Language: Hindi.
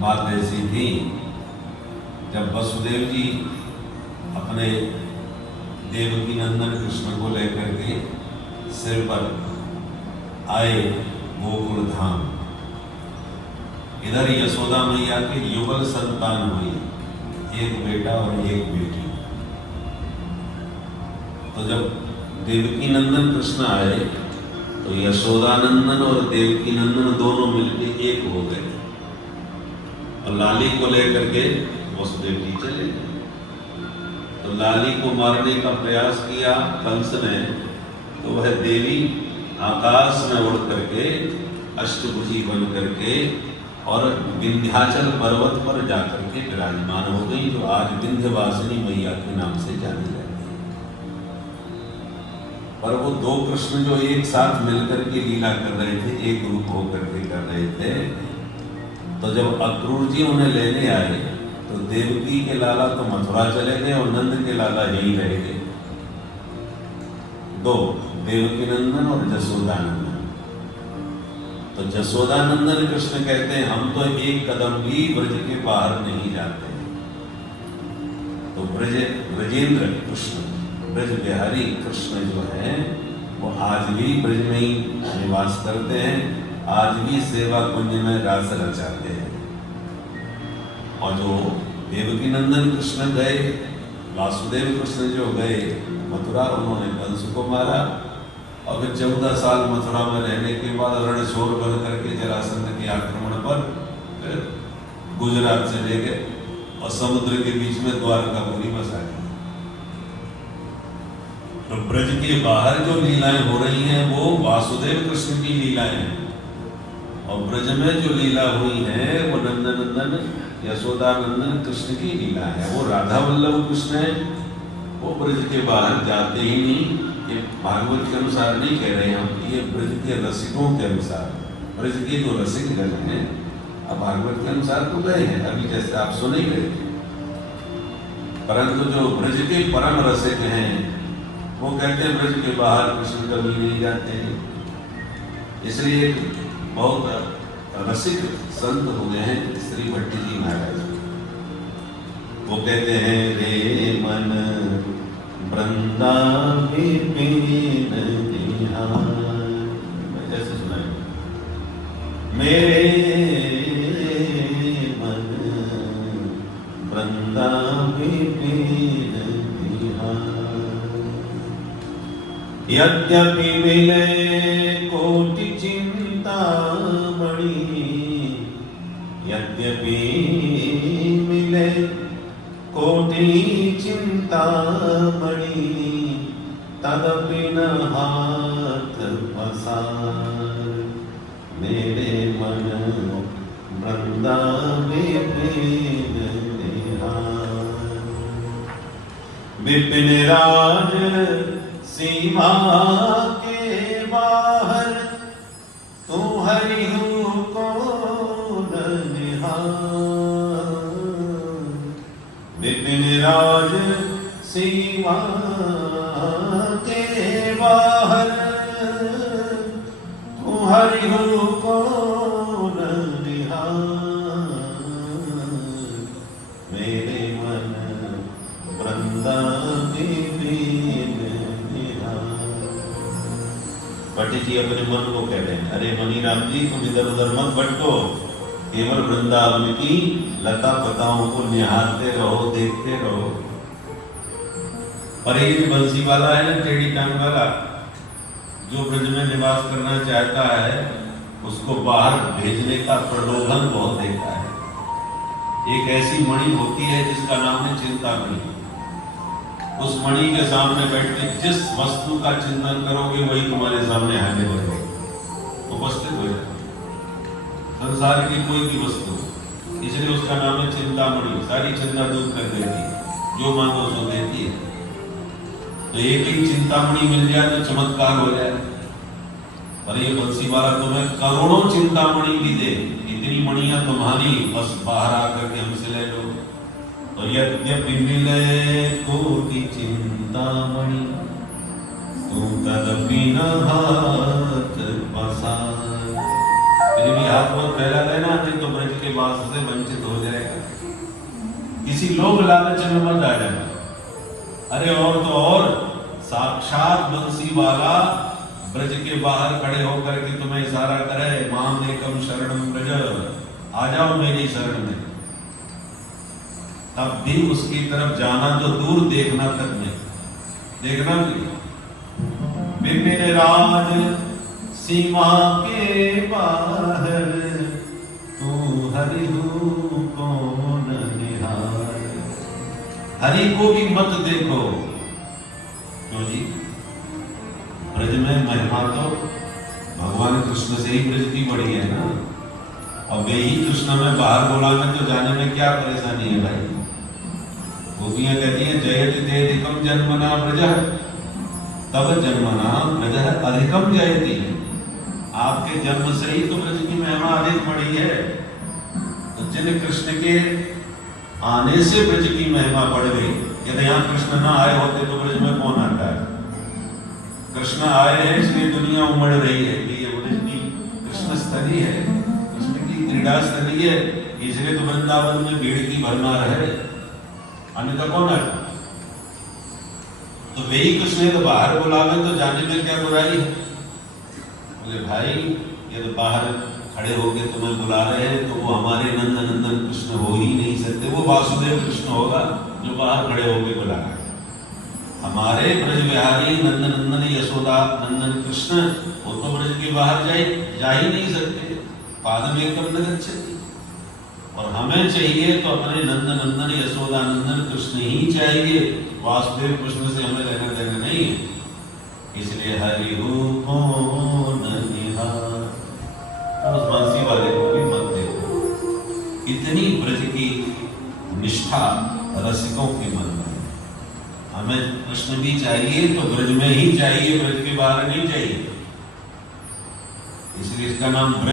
बात ऐसी थी, जब वसुदेव जी अपने देवकी नंदन कृष्ण को लेकर के सिर पर आए गोकुल धाम, इधर यशोदा मैया के युगल संतान हुई, एक बेटा और एक बेटी। तो जब देवकी नंदन कृष्ण आए तो यशोदानंदन और देवकी नंदन दोनों मिलकर एक हो गए और लाली को लेकर के वसुदेव जी चले गए। तो लाली को मारने का प्रयास किया कंस ने, तो वह देवी आकाश में उड़ करके अष्टभुजी बन करके और विंध्याचल पर्वत पर जाकर के विराजमान हो गई, जो आज विंध्यवासिनी मैया के नाम से जानी जाती है। पर वो दो कृष्ण जो एक साथ मिलकर के लीला कर रहे थे, एक रूप होकर के कर रहे थे, तो जब अक्रूर जी उन्हें लेने आए तो देवकी के लाला तो मथुरा चले गए और नंद के लाला यहीं रह गए, दो, देवकी नंदन और जसोदानंदन। तो जसोदानंदन कृष्ण कहते हैं हम तो एक कदम भी ब्रज के बाहर नहीं जाते। तो ब्रजेंद्र कृष्ण, ब्रज बिहारी कृष्ण जो है वो आज भी ब्रज में ही निवास करते हैं, आज भी सेवा कुंज में रास रचाते हैं। और जो देवकी नंदन कृष्ण गए, वासुदेव कृष्ण जो गए मथुरा, उन्होंने कंस को मारा और फिर 14 साल मथुरा में रहने के बाद रणछोड़ बन करके जरासंध के आक्रमण पर गुजरात चले गए और समुद्र के बीच में द्वारकापुरी बसा गए। तो ब्रज के बाहर जो लीलाएं हो रही हैं वो वासुदेव कृष्ण की लीलाएं हैं, और ब्रज में जो लीला हुई है वो नंदनंदन यशोदानंदन कृष्ण की लीला है। वो राधा वल्लभ कृष्ण है, वो ब्रज के बाहर जाते ही नहीं। ये भागवत के अनुसार नहीं कह रहे हम, ये ब्रज के रसिकों के अनुसार, ब्रज के जो रसिक जन हैं, अब भागवत के अनुसार तो गए हैं, अभी जैसे आप सुन ही रहे थे, परंतु जो ब्रज के परम रसिक हैं वो कहते हैं ब्रज के बाहर कृष्ण कभी नहीं जाते हैं। इसलिए एक बहुत रसिक संत हो गए हैं श्री भट्टी जी महाराज, वो कहते हैं रे मन वृंदा विपिन निहार, जैसे सुनाए, मेरे मन वृंदा विपिन निहार, यद्यपि मिले कोटि चिंतामणि, यद्यपि मिले कोटि चिंतामणि, तदपि न हाथ पसार, मेरे मन वृंदा विपिन निहार। विपिन राज सीमा के बाहर, तू हरि को न निहार, विपिन राज सीमा के बाहर, तू हरि को न निहार, मेरे मन वृंदा विपिन निहार। भट्टी जी अपने मन को कह रहे हैं, अरे मनी राम जी तुम इधर उधर मत भटको, केवल वृंदावन की लता पताओं को निहारते रहो, देखते रहो। और ये जो बंसी वाला है ना, टेढ़ी टांग वाला, जो ब्रज में निवास करना चाहता है उसको बाहर भेजने का प्रलोभन बहुत देखा है। एक ऐसी मणि होती है जिसका नाम है चिंतामणि, उस मणि के सामने बैठ के जिस वस्तु का चिंतन करोगे वही तुम्हारे सामने आने लगेगी, उपस्थित हो जाएगी, संसार की कोई भी वस्तु, इसलिए उसका नाम है चिंतामणि। सारी चिंता दूर कर देती, जो मांगो सो देती है। तो एक ही चिंतामणि मिल जाए तो चमत्कार हो जाए, और ये बंसी वाला तुम्हें करोड़ों चिंतामणि भी दे, इतनी मणियां तुम्हारी, बस बाहर आकर के हमसे ले लो। तो यद्यपि मिले कोटि चिंतामणि, तू तदपि न हाथ पसार, फिर भी हाथ मत फैला लेना, नहीं तो ब्रज के के पास से वंचित हो जाएगा। किसी लोभ लालच में मत आ जाना। अरे और तो और साक्षात बंसी वाला ब्रज के बाहर खड़े होकर के तुम्हें इशारा करे, माम एकम शरणम ब्रज, आ जाओ मेरी शरण में, तब भी उसकी तरफ जाना तो दूर, देखना तक नहीं। देखना भी विपिन राज सीमा के बाहर, तू हरि कौन निहार। हरि को भी मत देखो। क्यों जी? ब्रज में महिमा तो भगवान कृष्ण से ही ब्रज की बड़ी है ना। और वे ही कृष्ण में बाहर बोला में तो जाने में क्या परेशानी है भाई? गोपियां कहती हैं जयति ते अधिकम जन्मना ब्रज, तब जन्मना ब्रज अधिकम जयति। आपके जन्म से ही तो ब्रज की महिमा अधिक बढ़ी है। तो जिन कृष्ण के आने से ब्रज की महिमा बढ़ गई। यदि यहाँ कृष्ण ना आए होते तो ब्रज में कौन आता है? कृष्ण आए हैं इसलिए दुनिया उमड़ रही है कि ये ब्रज की कृष्ण स्थली है, कृष्ण की क्रीड़ा स्थली है, इसलिए तो वृंदावन में भीड़ की भरमार है। अन्यथा कौन है? तो वही कृष्ण तो बाहर बुलावे तो जाने में क्या बुराई है? बोले भाई ये तो बाहर खड़े होके तुम्हें बुला रहे हैं तो वो हमारे नंदन कृष्ण हो ही नहीं सकते। वो वासुदेव कृष्ण होगा जो बाहर खड़े होके बुला रहे हैं। हमारे ब्रज विहारी नंदन यशोदा नंदन कृष्ण वो तो ब्रज के बाहर जा ही नहीं सकते। पादम एकम न गच्छति। और हमें चाहिए तो अपने नंदन यशोदा नंदन कृष्ण ही चाहिए। वासुदेव कृष्ण से हमें लेना देना नहीं है। इसलिए हरि रूप निहार। उस बंसी वाले को भी मत देखो। इतनी ब्रज की निष्ठा रसिकों के मन में। हमें कृष्ण भी चाहिए तो ब्रज में ही चाहिए, ब्रज के बाहर नहीं चाहिए। इसलिए इसका नाम